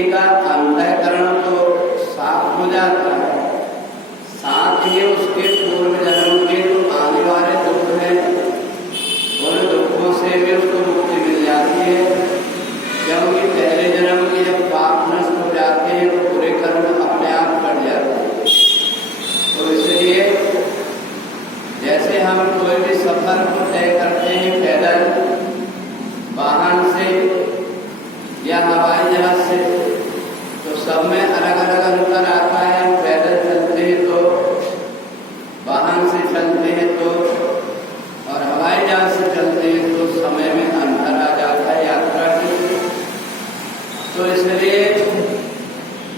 व्यक्ति का अंतःकरण तो साफ हो जाता है, साथ ही उसके पूर्व जन्म के जो आने वाले दुख हैं उन दुखों से भी उसको मुक्ति मिल जाती है। क्योंकि पहले जन्म के जब पाप नष्ट हो जाते हैं तो बुरे कर्म अपने आप कट जाते हैं। तो इसलिए जैसे हम कोई भी सफर को तय करते हैं पैदल, वाहन से या हवाई जहाज से, तो सब में अलग अलग अंतर आता है। हम पैदल चलते हैं तो, वाहन से चलते हैं तो, और हवाई जहाज से चलते हैं तो समय में अंतर आ जाता है यात्रा के। तो इसलिए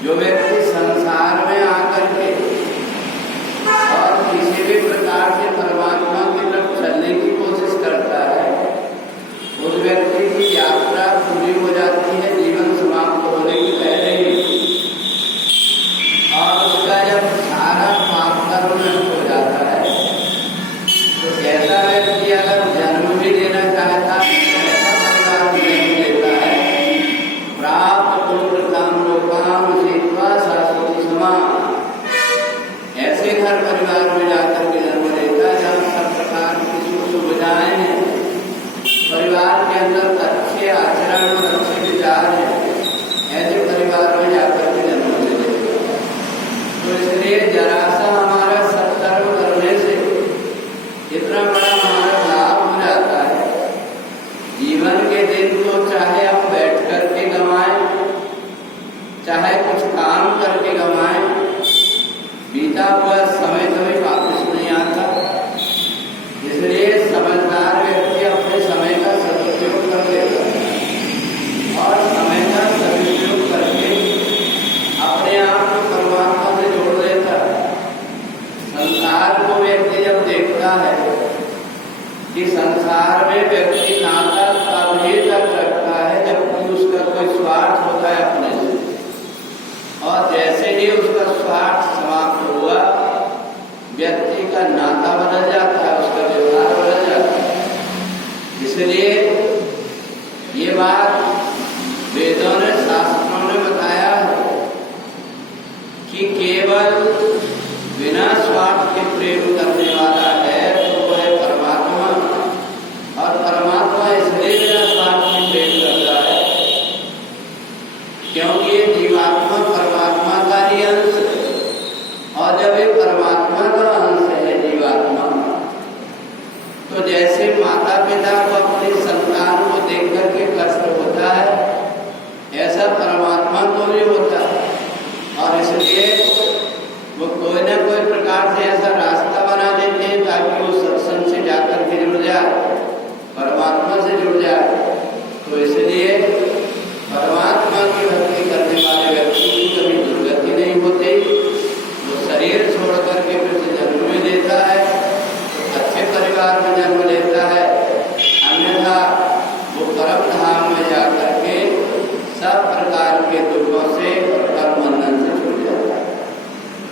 जो व्यक्ति संसार में आकर के और किसी भी प्रकार से परमात्मा की तरफ चलने की कोशिश करता है, उस व्यक्ति की यात्रा पूरी हो जाती है जीवन समाप्त होने के पहले ही। और उसका जब सारा पाप कर्म नष्ट हो जाता है तो ऐसा व्यक्ति अगर जन्म भी लेना चाहता है ऐसा परिवार नहीं लेता है। प्राप्त पुत्र काम लोकाम जीवा शाश्वती समा, ऐसे घर परिवार में जाकर के जन्म लेता है जहाँ सब प्रकार की सुख सुविधाएं हैं, परिवार के अंदर अच्छे आचरण और अच्छे विचार हैं, ऐसे परिवार में जाकर के जन्म लेते हैं। तो इसलिए जरा सा हमारा सत्कर्म करने से इतना बड़ा हमारा लाभ हो जाता है। जीवन के दिन तो चाहे हम बैठ करके गंवाएं, चाहे कुछ काम करके गंवाएं, बीता हुआ समय कभी वापस नहीं आता। इसलिए समझदार व्यक्ति अपने समय का सदुपयोग कर लेता है और समय का सदुपयोग करके अपने आप को परमात्मा से जोड़ लेता है। संसार को व्यक्ति जब देखता है कि संसार में व्यक्ति नाता तभी तक रखता है जबकि उसका कोई स्वार्थ होता है अपने से, और जैसे ही उसका स्वार्थ समाप्त हुआ व्यक्ति का नाता बदल जाता है, उसका व्यवहार बदल जाता है। इसलिए ये बात वेदों ने शास्त्रों ने बताया है कि केवल बिना स्वार्थ के प्रेम करने वाला है तो वह है परमात्मा। और परमात्मा इसलिए बिना स्वार्थ के प्रेम करता है क्योंकि ये जीवात्मा परमात्मा का ही अंश है, और जब ये परमात्मा का अंश है जीवात्मा, तो जैसे माता पिता को अपनी संतान को देख करके कष्ट होता है, ऐसा परमात्मा को भी होता है। और इसलिए वो कोई ना कोई प्रकार से ऐसा रास्ता बना देते हैं ताकि वो सत्संग से जाकर के जुड़ जाए, परमात्मा से जुड़ जाए। तो इसलिए परमात्मा की भक्ति करने वाले व्यक्ति की कभी दुर्गति नहीं होती। वो शरीर छोड़ करके फिर से जन्म में लेता है, तो अच्छे परिवार में जन्म